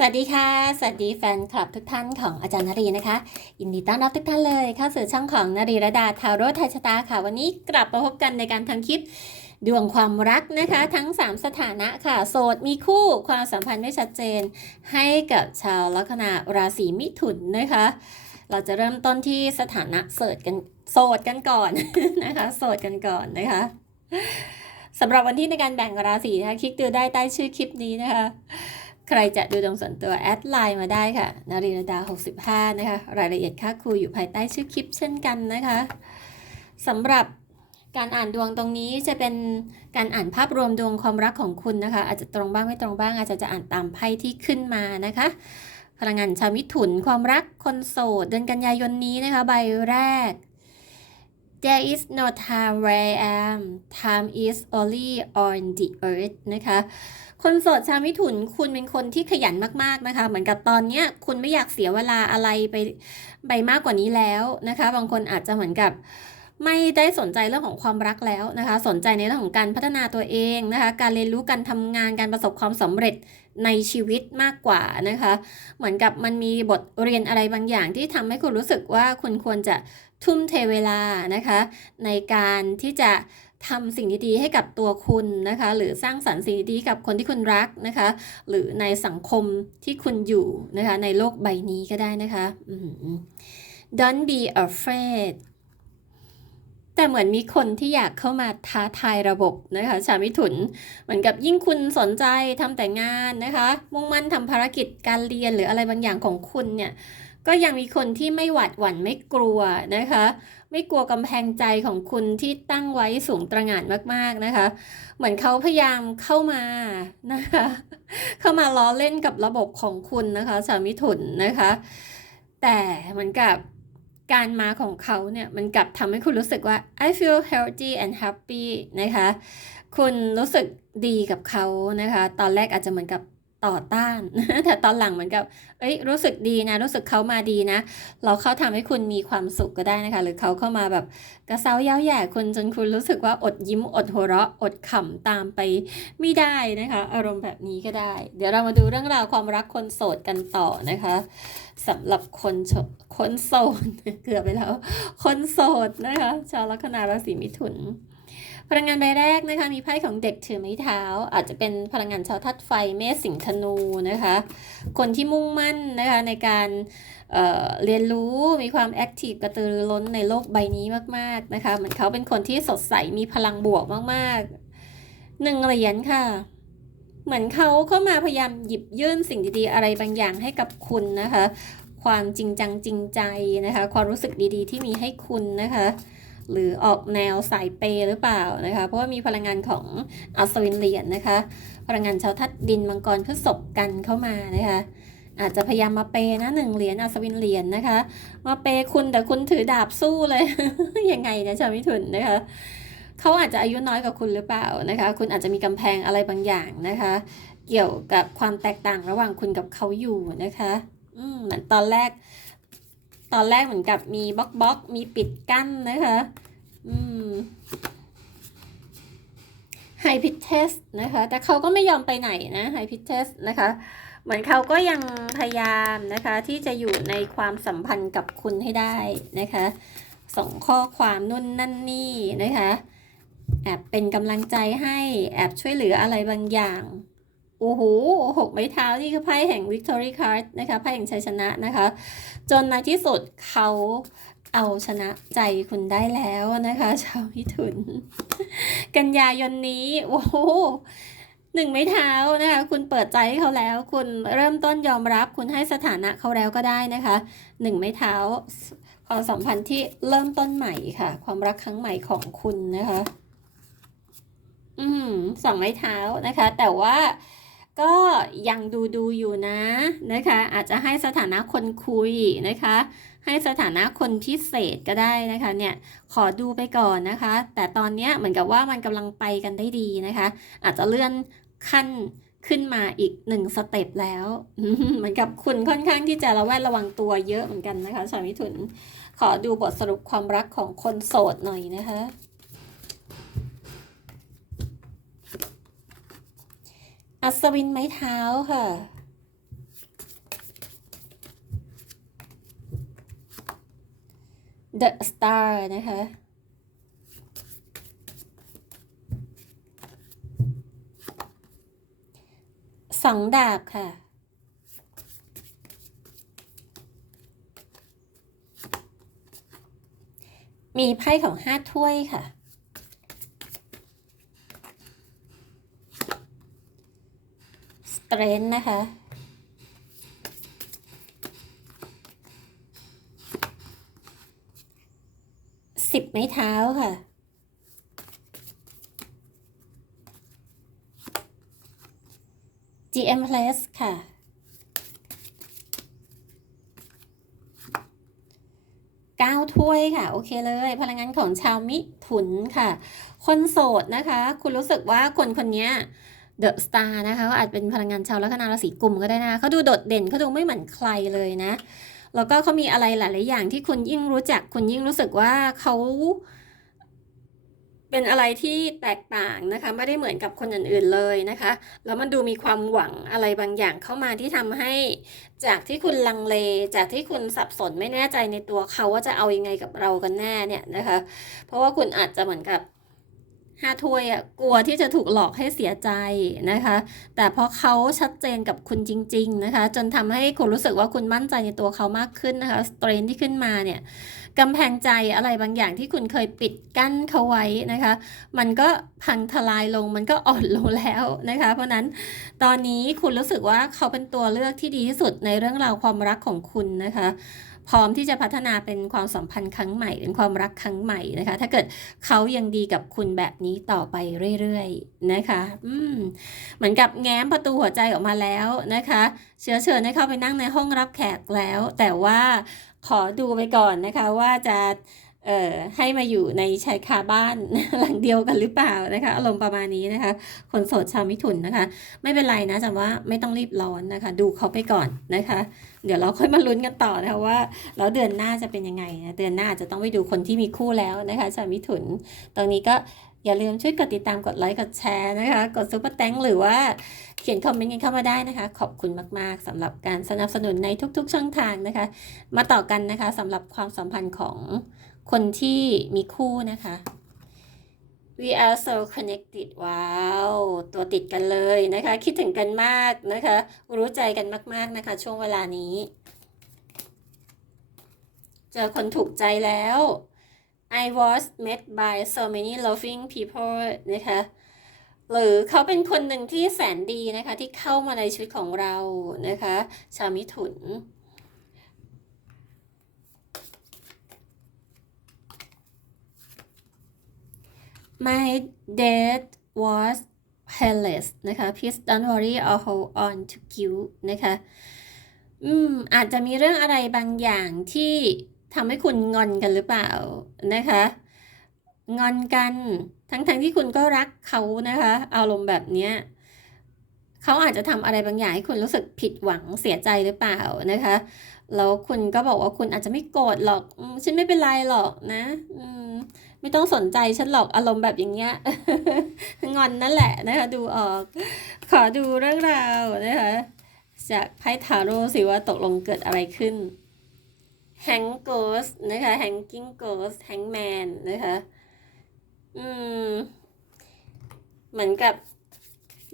สวัสดีค่ะ สวัสดีแฟนคลับทุกท่านของอาจารย์นรีนะคะยินดีต้อนรับทุกท่านเลยเข้าสู่ช่องของนรีระดาทาโรไทยชะตาค่ะ วันนี้กลับมาพบกันในการทำคลิปดวงความรักนะคะ ทั้ง 3 สถานะค่ะ โสดมีคู่ความสัมพันธ์ไม่ชัดเจน ให้กับชาวลัคนาราศีมิถุนนะคะ เราจะเริ่มต้นที่สถานะโสดกันโสดกันก่อนนะคะ โสดกันก่อนนะคะสำหรับวันที่ในการแบ่งราศีนะคะคลิกดูได้ใต้ชื่อคลิปนี้นะคะ ใครจะดูดวงส่วนตัวแอดไลน์มาได้ค่ะนารีรดา 65 นะคะ รายละเอียดค่าครูอยู่ภายใต้ชื่อคลิปเช่นกันนะคะสำหรับการอ่านดวงตรงนี้จะเป็นการอ่านภาพรวมดวงความรักของคุณนะคะ อาจจะตรงบ้างไม่ตรงบ้าง อาจจะจะอ่านตามไพ่ที่ขึ้นมานะคะ พลังงานชาวมิถุนความรักคนโสดเดือนกันยายนนี้นะคะ ใบแรก There is no time where I am time is only on the earth นะคะ คนโสดชาวมิถุนคุณเป็นคนที่ขยันมากๆนะคะ เหมือนกับตอนเนี้ยคุณไม่อยากเสียเวลาอะไรไปไปมากกว่านี้แล้วนะคะ บางคนอาจจะเหมือนกับไม่ได้สนใจเรื่องของความรักแล้วนะคะ สนใจในเรื่องของการพัฒนาตัวเองนะคะ การเรียนรู้การทำงานการประสบความสำเร็จในชีวิตมากกว่านะคะ เหมือนกับมันมีบทเรียนอะไรบางอย่างที่ทำให้คุณรู้สึกว่าคุณควรจะทุ่มเทเวลานะคะ ในการที่จะ ทำสิ่งดีๆให้กับตัวคุณนะคะ หรือสร้างสรรค์สิ่งดีๆกับคนที่คุณรักนะคะ หรือในสังคมที่คุณอยู่นะคะ ในโลกใบนี้ก็ได้นะคะ Don't be afraid แต่เหมือนมีคนที่อยากเข้ามาท้าทายระบบนะคะ ชามิถุน เหมือนกับยิ่งคุณสนใจทำแต่งานนะคะ มุ่งมั่นทำภารกิจการเรียนหรืออะไรบางอย่างของคุณเนี่ย ก็ยังมีคนที่ไม่หวาดหวั่นไม่กลัวนะคะ ไม่กลัวกำแพงใจของคุณที่ตั้งไว้สูงตระหง่านมากๆนะคะ เหมือนเขาพยายามเข้ามานะคะ เข้ามาล้อเล่นกับระบบของคุณนะคะชามิถุนนะคะ แต่เหมือนกับการมาของเขาเนี่ยมันกลับทำให้คุณรู้สึกว่า I feel healthy and happy นะคะ คุณรู้สึกดีกับเขานะคะ ตอนแรกอาจจะเหมือนกับ ต่อต้าน แต่ตอนหลังเหมือนกับ เอ้ย รู้สึกดีนะ รู้สึกเขามาดีนะ เราเขาทำให้คุณมีความสุขก็ได้นะคะ หรือเขาเข้ามาแบบกระเซ้าเย้าแย่คุณจนคุณรู้สึกว่าอดยิ้ม อดหัวเราะ อดขำตามไปไม่ได้นะคะ อารมณ์แบบนี้ก็ได้ เดี๋ยวเรามาดูเรื่องราวความรักคนโสดกันต่อนะคะสำหรับคนโสคนโสด เกือบไปแล้ว คนโสดนะคะ ชาวลัคนาราศีมิถุน พลังงานใบแรกนะคะ มีไพ่ของเด็กถือไม้เท้า อาจจะเป็นพลังงานชาวทัดไฟเมษสิงห์ธนูนะคะ คนที่มุ่งมั่นนะคะในการเเรียนรู้มีความแอคทีฟกระตือรือร้นในโลกใบนี้มากๆนะคะเหมือนเขาเป็นคนที่สดใสมีพลังบวกมากๆหนึ่งเหรียญค่ะ เหมือนเขาเข้ามาพยายามหยิบยื่นสิ่งดีๆ อะไรบางอย่างให้กับคุณนะคะ ความจริงจังจริงใจนะคะ ความรู้สึกดีๆ ที่มีให้คุณนะคะ หรือออกแนวสายเปย์หรือเปล่านะคะ เพราะว่ามีพลังงานของอัศวินเหรียญนะคะ พลังงานชาวทัดดินมังกรพฤษภกันเข้ามานะคะ อาจจะพยายามมาเปย์นะหนึ่งเหรียญอัศวินเหรียญนะคะ มาเปย์คุณแต่คุณถือดาบสู้เลย ยังไงเนี่ยชาวมิถุนนะคะเขาอาจจะอายุน้อยกว่าคุณหรือเปล่านะคะ คุณอาจจะมีกำแพงอะไรบางอย่างนะคะ เกี่ยวกับความแตกต่างระหว่างคุณกับเขาอยู่นะคะ อืมเหมือนตอนแรก ตอนแรกเหมือนกับมีบล็อกบล็อกมีปิดกั้นนะคะอืมไฮพิเทสนะคะ แต่เขาก็ไม่ยอมไปไหนนะไฮพิเทสนะคะ เหมือนเขาก็ยังพยายามนะคะที่จะอยู่ในความสัมพันธ์กับคุณให้ได้นะคะส่งข้อความนุ่นนั่นนี่นะคะแอบเป็นกำลังใจให้แอบช่วยเหลืออะไรบางอย่างโอ้โหหกไม้เท้านี่คือไพ่แห่ง Victory Card นะคะไพ่แห่งชัยชนะนะคะ จนในที่สุดเขาเอาชนะใจคุณได้แล้วนะคะ ชาวมิถุน กันยายนนี้ โอ้โหหนึ่งไม้เท้านะคะ คุณเปิดใจให้เขาแล้ว คุณเริ่มต้นยอมรับ คุณให้สถานะเขาแล้วก็ได้นะคะหนึ่งไม้เท้าความสัมพันธ์ที่เริ่มต้นใหม่ค่ะ ความรักครั้งใหม่ของคุณนะคะ อืมสองไม้เท้านะคะ แต่ว่า ก็ยังดูดูอยู่นะนะคะ อาจจะให้สถานะคนคุยนะคะ ให้สถานะคนพิเศษก็ได้นะคะเนี่ยขอดูไปก่อนนะคะ แต่ตอนนี้เหมือนกับว่ามันกำลังไปกันได้ดีนะคะ อาจจะเลื่อนขั้นขึ้นมาอีกหนึ่งสเต็ปแล้ว เหมือนกับคุณค่อนข้างที่จะระแวดระวังตัวเยอะเหมือนกันนะคะชาวมิถุน ขอดูบทสรุปความรักของคนโสดหน่อยนะคะ อัศวินไม้เท้าค่ะ The Star นะคะ สองดาบค่ะ มีไพ่ของห้าถ้วยค่ะ เตรนนะคะ สิบไม้เท้าค่ะ GM Plus ค่ะเก้าถ้วยค่ะ โอเคเลย พลังงานของชาวมิถุนค่ะ คนโสดนะคะ คุณรู้สึกว่าคนคนนี้ เดอะสตาร์นะคะเขาอาจเป็นพลังงานชาวลัคนาราศีกุมก็ได้นะเขาดูโดดเด่นเขาดูไม่เหมือนใครเลยนะ แล้วก็เขามีอะไรหลาย ๆ อย่างที่คุณยิ่งรู้จักคุณยิ่งรู้สึกว่าเขาเป็นอะไรที่แตกต่างนะคะ ไม่ได้เหมือนกับคนอื่นๆเลยนะคะ แล้วมันดูมีความหวังอะไรบางอย่างเข้ามาที่ทำให้จากที่คุณลังเล จากที่คุณสับสนไม่แน่ใจในตัวเขาว่าจะเอายังไงกับเรากันแน่เนี่ยนะคะ เพราะว่าคุณอาจจะเหมือนกับ ห้าถ้วยอะกลัวที่จะถูกหลอกให้เสียใจนะคะ แต่เพราะเขาชัดเจนกับคุณจริง ๆ นะคะ จนทำให้คุณรู้สึกว่าคุณมั่นใจในตัวเขามากขึ้นนะคะสเตรนที่ขึ้นมาเนี่ยกำแพงใจอะไรบางอย่างที่คุณเคยปิดกั้นเขาไว้นะคะ มันก็พังทลายลงมันก็อ่อนลงแล้วนะคะ เพราะนั้นตอนนี้คุณรู้สึกว่าเขาเป็นตัวเลือกที่ดีที่สุดในเรื่องราวความรักของคุณนะคะ พร้อมที่จะพัฒนาเป็นความสัมพันธ์ครั้งใหม่ เป็นความรักครั้งใหม่นะคะ ถ้าเกิดเขายังดีกับคุณแบบนี้ต่อไปเรื่อยๆนะคะอืมเหมือนกับแง้มประตูหัวใจออกมาแล้วนะคะ เชื้อเชิญให้เข้าไปนั่งในห้องรับแขกแล้ว แต่ว่าขอดูไปก่อนนะคะว่าจะ เอ่อให้มาอยู่ในชายคาบ้านหลังเดียวกันหรือเปล่านะคะอารมณ์ประมาณนี้นะคะ คนโสดชาวมิถุนนะคะ ไม่เป็นไรนะจำว่าไม่ต้องรีบร้อนนะคะ ดูเขาไปก่อนนะคะ เดี๋ยวเราค่อยมาลุ้นกันต่อนะคะว่าแล้วเดือนหน้าจะเป็นยังไงนะเดือนหน้าจะต้องไปดูคนที่มีคู่แล้วนะคะชาวมิถุน ตรงนี้ก็อย่าลืมช่วยกดติดตามกดไลค์กดแชร์นะคะ กดซุปเปอร์แตงหรือว่าเขียนคอมเมนต์กันเข้ามาได้นะคะ ขอบคุณมาก ๆสำหรับการสนับสนุนในทุก ๆ ช่องทางนะคะ มาต่อกันนะคะสำหรับความสัมพันธ์ของ คนที่มีคู่นะคะ we are so connected ว้าว ตัวติดกันเลยนะคะ คิดถึงกันมากนะคะ รู้ใจกันมาก ๆนะคะ ช่วงเวลานี้ เจอคนถูกใจแล้ว I was met by so many loving people นะคะ หรือเขาเป็นคนหนึ่งที่แสนดีนะคะ ที่เข้ามาในชีวิตของเรานะคะ ชาวมิถุน My dad was careless นะคะ Please don't worry or hold on to guilt นะคะอืมอาจจะมีเรื่องอะไรบางอย่างที่ทำให้คุณงอนกันหรือเปล่านะคะ งอนกันทั้งๆทที่คุณก็รักเขานะคะ อารมณ์แบบเนี้ยเขาอาจจะทำอะไรบางอย่างให้คุณรู้สึกผิดหวังเสียใจหรือเปล่านะคะแล้วคุณก็บอกว่าคุณอาจจะไม่โกรธหรอกอฉันไม่เป็นไรหรอกนะ อืม ไม่ต้องสนใจฉันหรอกอารมณ์แบบอย่างเงี้ยงอนนั่นแหละนะคะ ดูออก ขอดูเรื่องราวนะคะจากไพ่ทาโร่สิว่าตกลงเกิดอะไรขึ้น Hang Ghost นะคะ Hanging Ghost Hangman นะคะอืม เหมือนกับ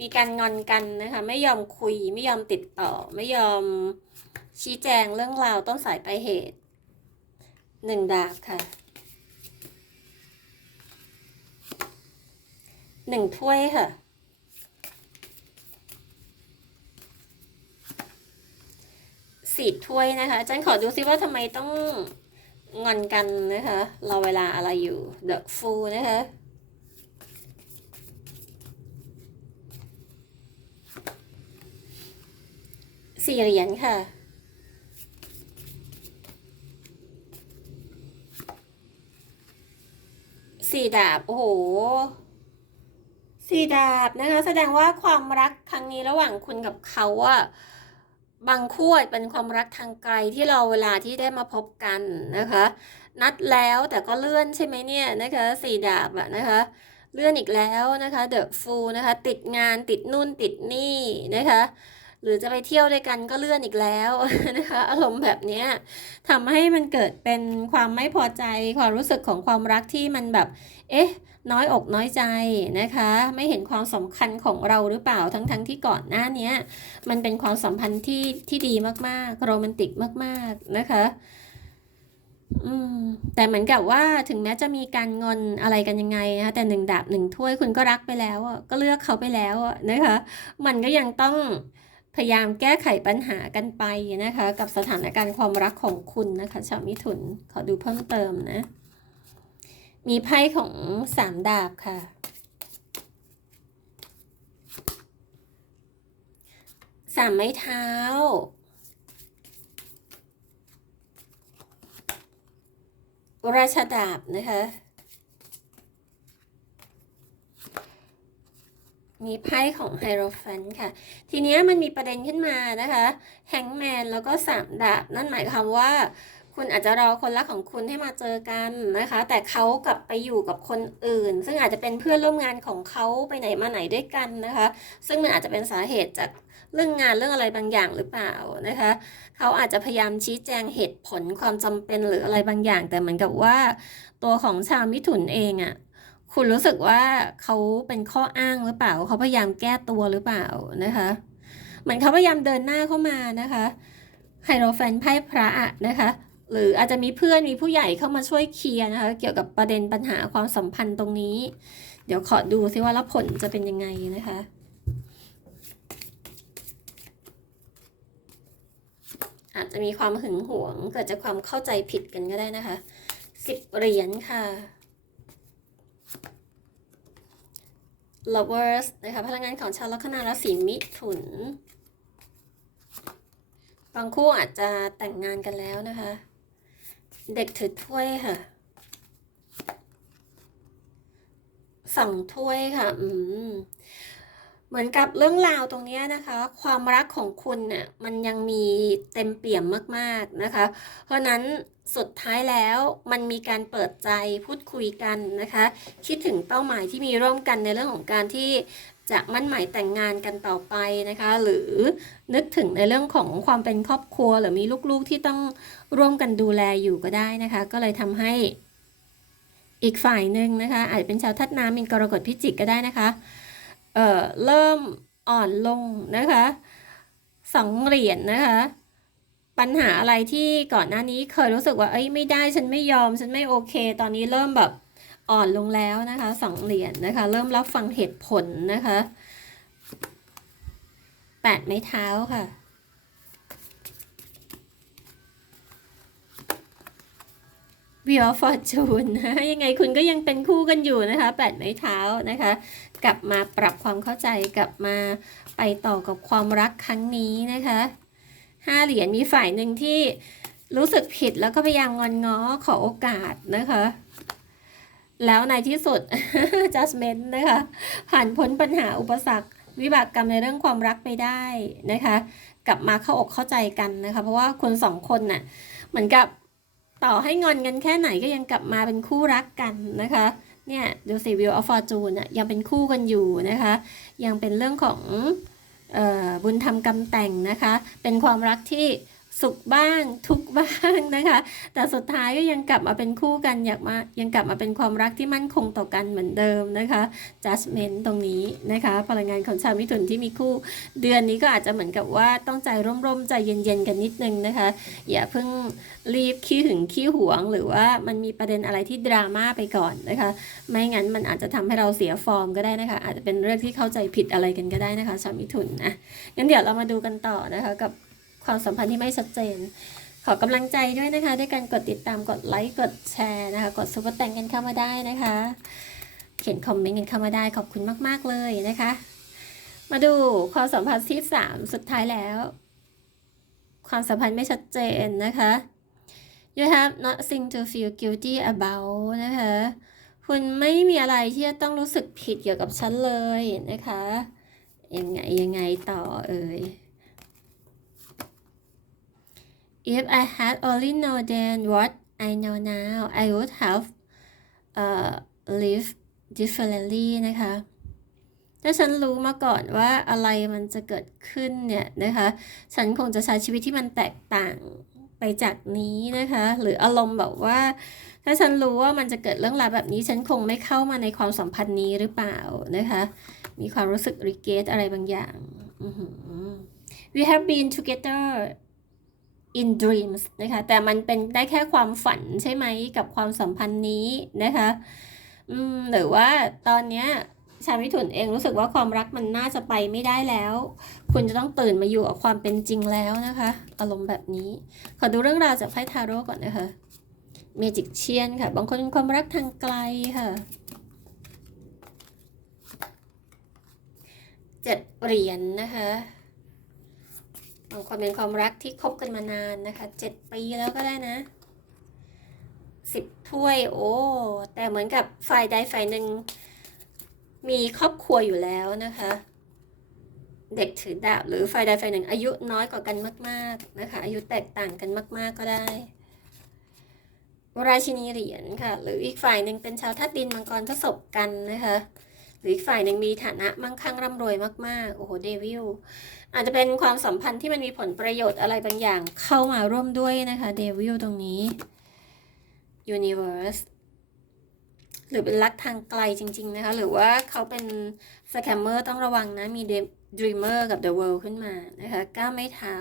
มีการงอนกันนะคะ ไม่ยอมคุยไม่ยอมติดต่อ ไม่ยอมชี้แจงเรื่องราวต้นสายปลายเหตุหนึ่งดาบค่ะ หนึ่งถ้วยค่ะ สี่ถ้วยนะคะอาจันขอดูซิว่าทำไมต้องงอนกันนะคะเรอเวลาอะไรอยู่ The Fool นะคะสี่เหรียญค่ะ สี่ดาบ โอ้โห สี่ดาบนะคะแสดงว่าความรักครั้งนี้ระหว่างคุณกับเขาอะบางคู่เป็นความรักทางไกลที่เราเวลาที่ได้มาพบกันนะคะ นัดแล้วแต่ก็เลื่อนใช่ไหมเนี่ยนะคะสี่ดาบอะนะคะ เลื่อนอีกแล้วนะคะเดอะฟูนะคะ ติดงานติดนู่นติดนี่นะคะหรือจะไปเที่ยวด้วยกันก็เลื่อนอีกแล้วนะคะอารมณ์แบบเนี้ยทำให้มันเกิดเป็นความไม่พอใจความรู้สึกของความรักที่มันแบบ เอ๊ะ น้อยอกน้อยใจนะคะ ไม่เห็นความสำคัญของเราหรือเปล่าทั้งๆทที่ก่อนหน้านี้มันเป็นความสัมพันธ์ที่ที่ดีมากๆโรแมนติกมาก ๆนะคะอืมแต่เหมือนกับว่าถึงแม้จะมีการงอนอะไรกันยังไงนะคะแต่หนึ่งดาบหนึ่งถ้วยคุณก็รักไปแล้วอะก็เลือกเขาไปแล้วอะนะคะ มันก็ยังต้องพยายามแก้ไขปัญหากันไปนะคะ กับสถานการณ์ความรักของคุณนะคะชาวมิถุนขอดูเพิ่มเติมนะ มีไพ่ของสามดาบค่ะ สามไม้เท้า ราชาดาบนะคะ มีไพ่ของไฮโรแฟนค่ะ ทีนี้มันมีประเด็นขึ้นมานะคะ แฮงแมนแล้วก็สามดาบ นั่นหมายความว่า คุณอาจจะรอคนรักของคุณให้มาเจอกันนะคะ แต่เขากลับไปอยู่กับคนอื่น ซึ่งอาจจะเป็นเพื่อนร่วมงานของเขาไปไหนมาไหนด้วยกันนะคะ ซึ่งมันอาจจะเป็นสาเหตุจากเรื่องงานเรื่องอะไรบางอย่างหรือเปล่านะคะ เขาอาจจะพยายามชี้แจงเหตุผลความจำเป็นหรืออะไรบางอย่าง แต่เหมือนกับว่า ตัวของชาวมิถุนเองอะ่ะคุณรู้สึกว่าเขาเป็นข้ออ้างหรือเปล่าเขาพยายามแก้ตัวหรือเปล่านะคะเหมือนเขาพยายามเดินหน้าเข้ามานะคะไฮโรแฟนไพ่พระอะนะคะ หรืออาจจะมีเพื่อนมีผู้ใหญ่เข้ามาช่วยเคลียร์นะคะ เกี่ยวกับประเด็นปัญหาความสัมพันธ์ตรงนี้ เดี๋ยวขอดูซิว่าแล้วผลจะเป็นยังไงนะคะอาจจะมีความหึงหวง เกิดจากความเข้าใจผิดกันก็ได้นะคะสิบเหรียญค่ะ lovers นะคะ พลังงานของชาวลัคนาราศีมิถุน บางคู่อาจจะแต่งงานกันแล้วนะคะ เด็กถือถ้วยค่ะสองถ้วยค่ะ อืม เหมือนกับเรื่องราวตรงนี้นะคะ ความรักของคุณเนี่ยมันยังมีเต็มเปี่ยมมากๆนะคะ เพราะนั้นสุดท้ายแล้วมันมีการเปิดใจพูดคุยกันนะคะ คิดถึงเป้าหมายที่มีร่วมกันในเรื่องของการที่ จะมั่นหมายแต่งงานกันต่อไปนะคะ หรือนึกถึงในเรื่องของความเป็นครอบครัว หรือมีลูกๆที่ต้องร่วมกันดูแลอยู่ก็ได้นะคะ ก็เลยทำให้อีกฝ่ายหนึ่งนะคะ อาจจะเป็นชาวทัดน้ำเป็นกรกฎพิจิกก็ได้นะคะเอ่อเริ่มอ่อนลงนะคะสองเหรียญนะคะปัญหาอะไรที่ก่อนหน้านี้เคยรู้สึกว่าเอ้ยไม่ได้ฉันไม่ยอม ฉันไม่โอเค ตอนนี้เริ่มแบบ อ่อนลงแล้วนะคะสองเหรียญนะคะ เริ่มรับฟังเหตุผลนะคะแปดไม้เท้าค่ะวิวฟอร์จูนนะยังไงคุณก็ยังเป็นคู่กันอยู่นะคะแปดไม้เท้านะคะ กลับมาปรับความเข้าใจกลับมาไปต่อกับความรักครั้งนี้นะคะห้าเหรียญมีฝ่ายหนึ่งที่รู้สึกผิดแล้วก็พยายามงอนง้อขอโอกาสนะคะ แล้วในที่สุด judgment นะคะ ผ่านพ้นปัญหาอุปสรรค วิบากกรรมในเรื่องความรักไปได้นะคะ กลับมาเข้าอกเข้าใจกันนะคะ เพราะว่าคนสองคนน่ะ เหมือนกับต่อให้งอนกันแค่ไหนก็ยังกลับมาเป็นคู่รักกันนะคะ เนี่ยดูสิวิวออฟฟอร์จูนยังเป็นคู่กันอยู่นะคะ ยังเป็นเรื่องของออบุญธรรมกรรมแต่งนะคะ เป็นความรักที่ สุขบ้างทุกบ้างนะคะ แต่สุดท้ายก็ยังกลับมาเป็นคู่กันอยากมายังกลับมาเป็นความรักที่มั่นคงต่อกันเหมือนเดิมนะคะ judgment ตรงนี้นะคะ พลังงานของชาวมิถุนที่มีคู่ เดือนนี้ก็อาจจะเหมือนกับว่าต้องใจร่มๆใจเย็นๆกันนิดนึงนะคะ อย่าเพิ่งรีบขี้หึงขี้หวง หรือว่ามันมีประเด็นอะไรที่ดราม่าไปก่อนนะคะ ไม่งั้นมันอาจจะทำให้เราเสียฟอร์มก็ได้นะคะ อาจจะเป็นเรื่องที่เข้าใจผิดอะไรกันก็ได้นะคะชาวมิถุนนะงั้นเดี๋ยวเรามาดูกันต่อนะคะกับ ความสัมพันธ์ที่ไม่ชัดเจน ขอกำลังใจด้วยนะคะ ด้วยการกดติดตามกดไลค์กดแชร์นะคะ กดซุปเปอร์แตงกันเข้ามาได้นะคะ เขียนคอมเมนต์กันเข้ามาได้ขอบคุณมาก ๆ เลยนะคะ มาดูความสัมพันธ์ที่สามสุดท้ายแล้ว ความสัมพันธ์ไม่ชัดเจนนะคะ you have nothing to feel guilty about นะคะคุณไม่มีอะไรที่จะต้องรู้สึกผิดเกี่ยวกับฉันเลยนะคะ ยังไงยังไงต่อเอ่ย If I had only known then what I know now I would have uh lived differently นะคะ ถ้าฉันรู้มาก่อนว่าอะไรมันจะเกิดขึ้นเนี่ยนะคะ ฉันคงจะใช้ชีวิตที่มันแตกต่างไปจากนี้นะคะ หรืออารมณ์แบบว่า ถ้าฉันรู้ว่ามันจะเกิดเรื่องราวแบบนี้ ฉันคงไม่เข้ามาในความสัมพันธ์นี้หรือเปล่านะคะ มีความรู้สึก regret อะไรบางอย่าง we have been together in dreams นะคะ แต่มันเป็นได้แค่ความฝันใช่ไหมกับความสัมพันธ์นี้นะคะอืมหรือว่าตอนเนี้ยชาวมิถุนเองรู้สึกว่าความรักมันน่าจะไปไม่ได้แล้ว คุณจะต้องตื่นมาอยู่กับความเป็นจริงแล้วนะคะ อารมณ์แบบนี้ ขอดูเรื่องราวจากไพ่ทาโร่ก่อนนะคะเมจิกเชียนค่ะ บางคนเป็นความรักทางไกลค่ะเจ็ดเหรียญนะคะ บางคนเป็นความรักที่คบกันมานานนะคะเจ็ดปีแล้วก็ได้นะสิบถ้วยโอ้แต่เหมือนกับฝ่ายใดฝ่ายหนึ่งมีครอบครัวอยู่แล้วนะคะ เด็กถือดาบหรือฝ่ายใดฝ่ายหนึ่ง อายุน้อยกว่ากันมากๆนะคะ อายุแตกต่างกันมาก ๆก็ได้ราชินีเหรียญค่ะ หรืออีกฝ่ายหนึ่งเป็นชาวธาตุดินมังกรทศพกันนะคะ หรืออีกฝ่ายหนึ่งมีฐานะมั่งคั่งร่ำรวยมากๆ โอ้โหเดวิล อาจจะเป็นความสัมพันธ์ที่มันมีผลประโยชน์อะไรบางอย่างเข้ามาร่วมด้วยนะคะเดวิลตรงนี้ Universe หรือเป็นรักทางไกลจริง ๆ นะคะ หรือว่าเขาเป็นสแคมเมอร์ต้องระวังนะ มี Dreamer กับ The World ขึ้นมานะคะก้าวไม่เท้า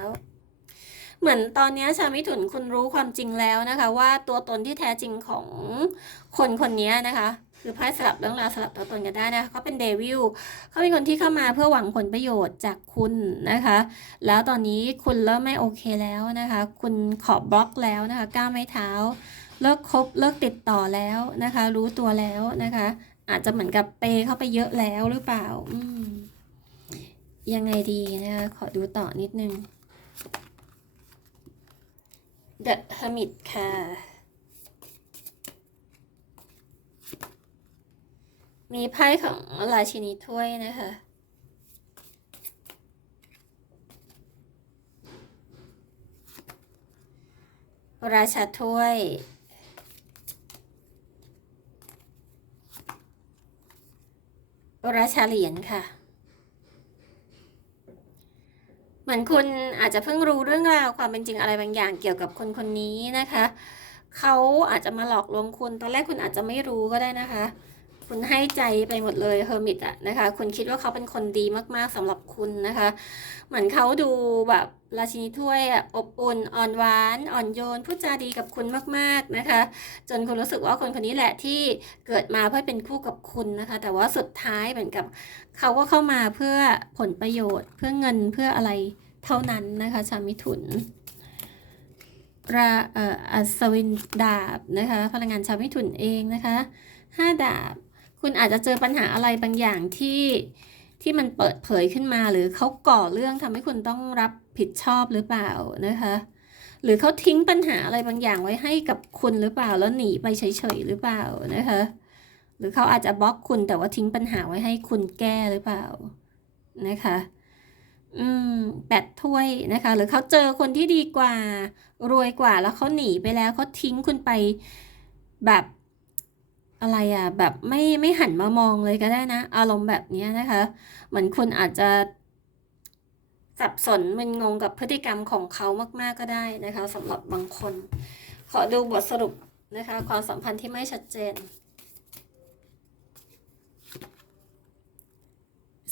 เหมือนตอนนี้ชาวมิถุนคุณรู้ความจริงแล้วนะคะ ว่าตัวตนที่แท้จริงของคนคนนี้นะคะ คือไพ่สลับเรื่องราวสลับตัวตนกันได้นะคะเขาเป็นเดวิลเขาเป็นคนที่เข้ามาเพื่อหวังผลประโยชน์จากคุณนะคะ แล้วตอนนี้คุณเริ่มไม่โอเคแล้วนะคะ คุณขอบล็อกแล้วนะคะก้าวไม่เท้า เลิกคบเลิกติดต่อแล้วนะคะ รู้ตัวแล้วนะคะ อาจจะเหมือนกับเปย์เข้าไปเยอะแล้วหรือเปล่าอืมยังไงดีนะคะขอดูต่อนิดนึง The Hermit ค่ะ มีไพ่ของราชินีถ้วยนะคะราชาถ้วย ราชาเหรียญค่ะ เหมือนคุณอาจจะเพิ่งรู้เรื่องราวความเป็นจริงอะไรบางอย่างเกี่ยวกับคนคนนี้นะคะ เขาอาจจะมาหลอกลวงคุณ ตอนแรกคุณอาจจะไม่รู้ก็ได้นะคะ คุณให้ใจไปหมดเลยเฮอร์มิตอะนะคะ คุณคิดว่าเขาเป็นคนดีมากๆสำหรับคุณนะคะ เหมือนเขาดูแบบราชินีถ้วยอะอบอุ่นอ่อนหวานอ่อนโยนพูดจาดีกับคุณมากๆนะคะ จนคุณรู้สึกว่าคนคนนี้แหละที่เกิดมาเพื่อเป็นคู่กับคุณนะคะ แต่ว่าสุดท้ายเหมือนกับเขาก็เข้ามาเพื่อผลประโยชน์ เพื่อเงินเพื่ออะไรเท่านั้นนะคะชาวมิถุนราเอ่ออัศวินดาบนะคะ พลังงานชาวมิถุนเองนะคะห้าดาบ คุณอาจจะเจอปัญหาอะไรบางอย่างที่ที่มันเปิดเผยขึ้นมา หรือเขาก่อเรื่องทำให้คุณต้องรับผิดชอบหรือเปล่านะคะ หรือเขาทิ้งปัญหาอะไรบางอย่างไว้ให้กับคุณหรือเปล่า แล้วหนีไปเฉยๆหรือเปล่านะคะ หรือเขาอาจจะบล็อกคุณแต่ว่าทิ้งปัญหาไว้ให้คุณแก้หรือเปล่านะคะอืมแปดถ้วยนะคะ หรือเขาเจอคนที่ดีกว่า รวยกว่าแล้วเขาหนีไปแล้วเขาทิ้งคุณไปแบบ อะไรอะแบบไม่ไม่หันมามองเลยก็ได้นะ อารมณ์แบบนี้นะคะ เหมือนคุณอาจจะสับสนมึนงงกับพฤติกรรมของเขามากๆก็ได้นะคะสำหรับบางคน ขอดูบทสรุปนะคะ ความสัมพันธ์ที่ไม่ชัดเจน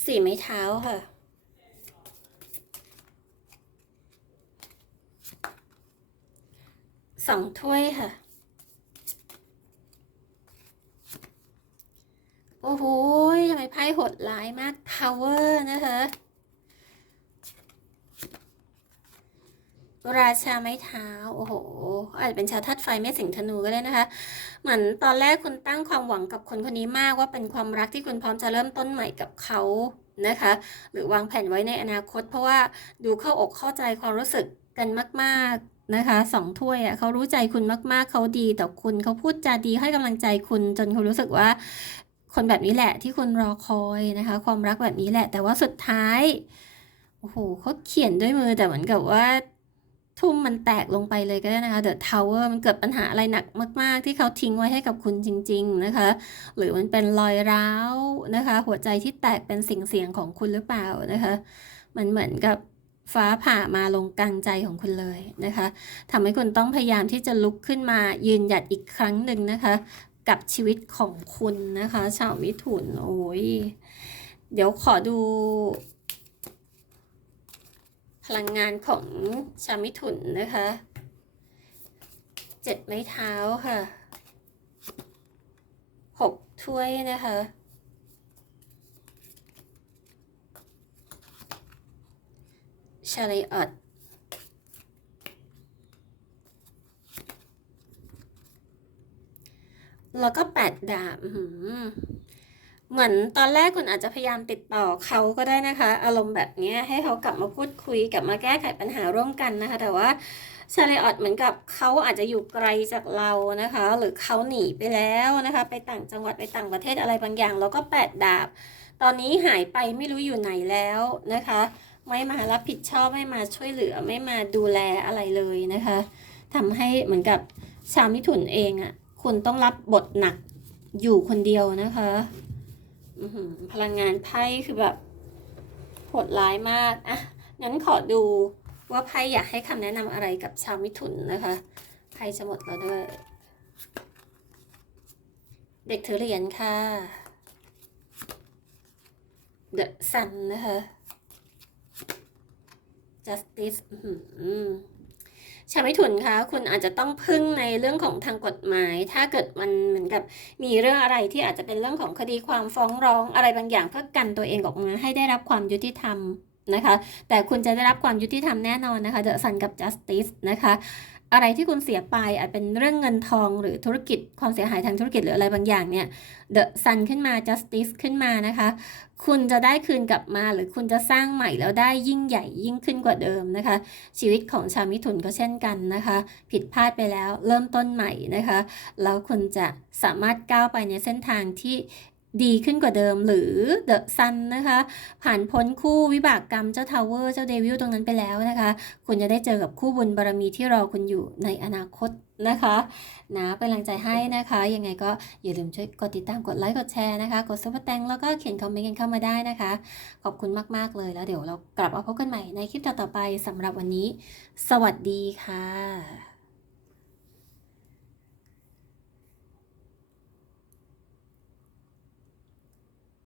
สี่ไม้เท้าค่ะสองถ้วยค่ะ โหทำไมไพ่โหดร้ายมาก power นะคะราชาไม้เท้า โอ้โห อาจจะเป็นชาวธาตุไฟแม่สิงห์ธนูก็ได้นะคะ เหมือนตอนแรกคุณตั้งความหวังกับคนคนนี้มากว่าเป็นความรักที่คุณพร้อมจะเริ่มต้นใหม่กับเขานะคะ หรือวางแผนไว้ในอนาคต เพราะว่าดูเข้าอกเข้าใจความรู้สึกกันมาก ๆนะคะสองถ้วยอะเขารู้ใจคุณมากๆเขาดีต่อคุณเขาพูดจาดีให้กำลังใจคุณจนคุณรู้สึกว่า คนแบบนี้แหละที่คุณรอคอยนะคะ ความรักแบบนี้แหละ แต่ว่าสุดท้ายโอ้โหเขาเขียนด้วยมือแต่เหมือนกับว่า ทุ่มมันแตกลงไปเลยก็ได้นะคะ The Tower มันเกิดปัญหาอะไรหนักมาก ๆ ที่เขาทิ้งไว้ให้กับคุณจริง ๆนะคะ หรือมันเป็นรอยร้าวนะคะ หัวใจที่แตกเป็นสิ่งเสียงของคุณหรือเปล่านะคะ มันเหมือนกับฟ้าผ่ามาลงกลางใจของคุณเลยนะคะทำให้คุณต้องพยายามที่จะลุกขึ้นมายืนหยัดอีกครั้งหนึ่งนะคะ กับชีวิตของคุณนะคะ ชาวมิถุนโอ้ยเดี๋ยวขอดู พลังงานของชาวมิถุนนะคะเจ็ดไม้เท้าค่ะหกถ้วยนะคะชาลีออต แล้วก็แปดดาบเหมือนตอนแรกคุณอาจจะพยายามติดต่อเขาก็ได้นะคะ อารมณ์แบบนี้ให้เขากลับมาพูดคุยกลับมาแก้ไขปัญหาร่วมกันนะคะ แต่ว่าชาลีออตเหมือนกับเขาอาจจะอยู่ไกลจากเรานะคะ หรือเขาหนีไปแล้วนะคะ ไปต่างจังหวัดไปต่างประเทศอะไรบางอย่าง แล้วก็แปดดาบ ตอนนี้หายไปไม่รู้อยู่ไหนแล้วนะคะ ไม่มารับผิดชอบไม่มาช่วยเหลือไม่มาดูแลอะไรเลยนะคะทำให้เหมือนกับชาวมิถุนเองอะ่ะ คุณต้องรับบทหนักอยู่คนเดียวนะคะพลังงานไพ่คือแบบโหดร้ายมากอะงั้นขอดูว่าไพ่อยากให้คำแนะนำอะไรกับชาวมิถุนนะคะไพ่จะหมดแล้วด้วย เด็กถือเหรียญค่ะ The Sun นะคะ justice อื้อหือ ชาวมิถุนคะคุณอาจจะต้องพึ่งในเรื่องของทางกฎหมาย ถ้าเกิดมันเหมือนกับมีเรื่องอะไรที่อาจจะเป็นเรื่องของคดีความฟ้องร้องอะไรบางอย่างเพื่อกันตัวเองออกมาให้ได้รับความยุติธรรมนะคะ แต่คุณจะได้รับความยุติธรรมแน่นอนนะคะเดอะซันกับ Justice นะคะ อะไรที่คุณเสียไปอาจเป็นเรื่องเงินทองหรือธุรกิจความเสียหายทางธุรกิจหรืออะไรบางอย่างเนี่ย The Sun ขึ้นมา Justice ขึ้นมานะคะ คุณจะได้คืนกลับมา หรือคุณจะสร้างใหม่แล้วได้ยิ่งใหญ่ยิ่งขึ้นกว่าเดิมนะคะ ชีวิตของชาวมิถุนก็เช่นกันนะคะ ผิดพลาดไปแล้วเริ่มต้นใหม่นะคะ แล้วคุณจะสามารถก้าวไปในเส้นทางที่ ดีขึ้นกว่าเดิมหรือ The Sun นนะคะ ผ่านพ้นคู่วิบากกรรมเจ้าทาวเวอร์เจ้าเดวิลตรงนั้นไปแล้วนะคะ คุณจะได้เจอกับคู่บุญบารมีที่รอคุณอยู่ในอนาคตนะคะนะเป็นกำลังใจให้นะคะ ยังไงก็อย่าลืมช่วยกดติดตามกดไลค์กดแชร์นะคะ กดซับสไคร์ต์แล้วก็เขียนคอมเมนต์กันเข้ามาได้นะคะ ขอบคุณมาก ๆ เลยแล้วเดี๋ยวเรากลับมาพบกันใหม่ในคลิปต่อๆไปสำหรับวันนี้ สวัสดีค่ะ